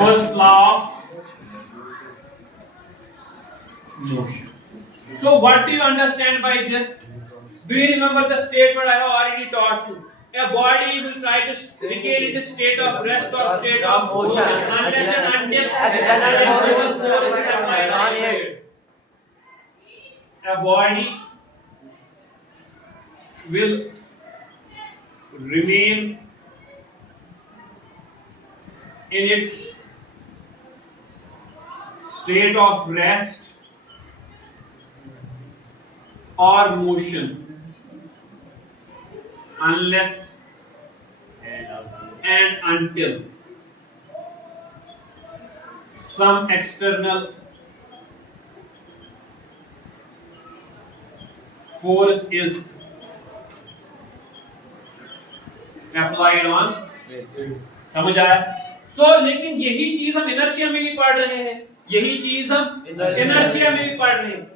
First law of motion. So what do you understand by this? Do you remember the statement I have already taught you? A body will try to regain its state of rest or state of motion unless and until external force is applied on it. A body will remain in its state of rest or motion unless and until some external force is applied on. समझ आया? लेकिन यही चीज हम inertia में भी पढ़ रहे हैं, यही चीज हम इनर्शिया में भी पढ़ रहे हैं.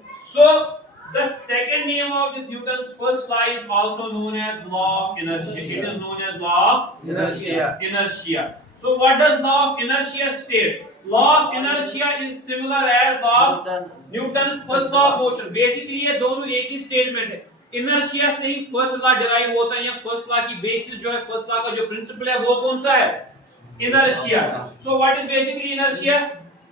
The second name of this Newton's first law is also known as law of inertia. It is known as law of inertia. So what does law of inertia state? Law of inertia is similar as law of Newton's first law of motion. Basically ये दोनों एक ही statement है. Inertia से ही first law derive होता है, या first law की basis जो है, फर्स्ट लॉ का जो प्रिंसिपल है वो कौन सा है? Inertia. So what is basically inertia?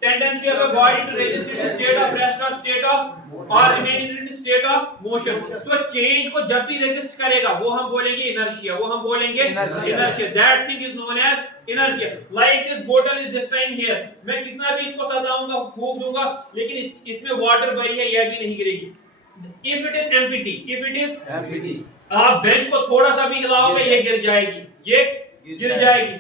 Tendency of a body to resist in a state of rest or state of or remain in a state of motion. So change को जब भी resist करेगा वो हम बोलेंगे inertia, वो हम बोलेंगे inertia. That thing is known as inertia. Like this bottle is this time here. मैं कितना भी इसको सजाऊंगा, फूंक दूंगा, लेकिन इसमें वाटर भरी है, यह भी नहीं गिरेगी. If it is empty, आप बेंच को थोड़ा सा भी हिलाओगे ये गिर जाएगी, ये गिर जाएगी.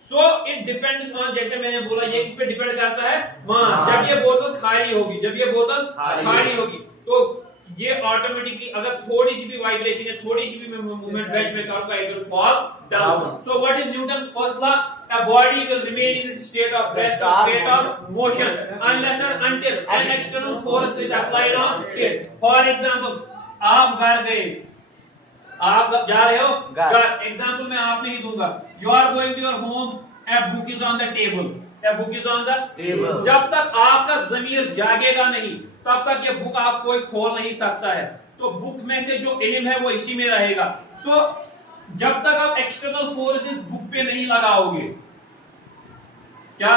So it depends on, जैसे मैंने बोला, ये किस पे डिपेंड करता है? मास. जब ये बोतल खाली होगी, जब ये बोतल खाली होगी, तो ये ऑटोमेटिकली अगर थोड़ी सी भी वाइब्रेशन या थोड़ी सी भी मूवमेंट बेंच में करूंगा, it will fall down. So what is Newton's first law? A body will remain in its state of rest or state of motion unless and until an external force is applied on it. For example, आप घर गए, आप जा रहे हो घर, example मैं आप में ही दूंगा. You are going to your home, a book is on the table. A book is on the table. जब तक आपका ज़मीर जागेगा नहीं, तब तक ये बुक आप कोई खोल नहीं सकता है. तो बुक में से जो इल्म है वो इसी में रहेगा. So जब तक आप एक्सटर्नल फोर्सेस बुक पे नहीं लगाओगे, क्या?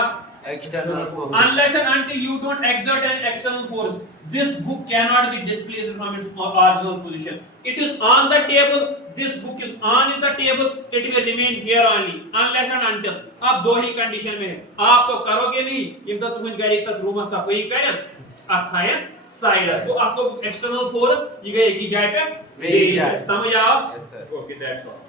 External force. Unless and until you don't exert an external force, this book cannot be displaced from its original position. It is on the table. This book is on the table. It will remain here only unless and until. आप दो ही condition में है. आप तो करोगे नहीं, इनका तुम्हें घर एक साथ रूम साफ वही करें, अथाया साइड. तो आपको एक्सटर्नल फोर्स ये एक ही जाए पे समझ आओ. Okay, that's all.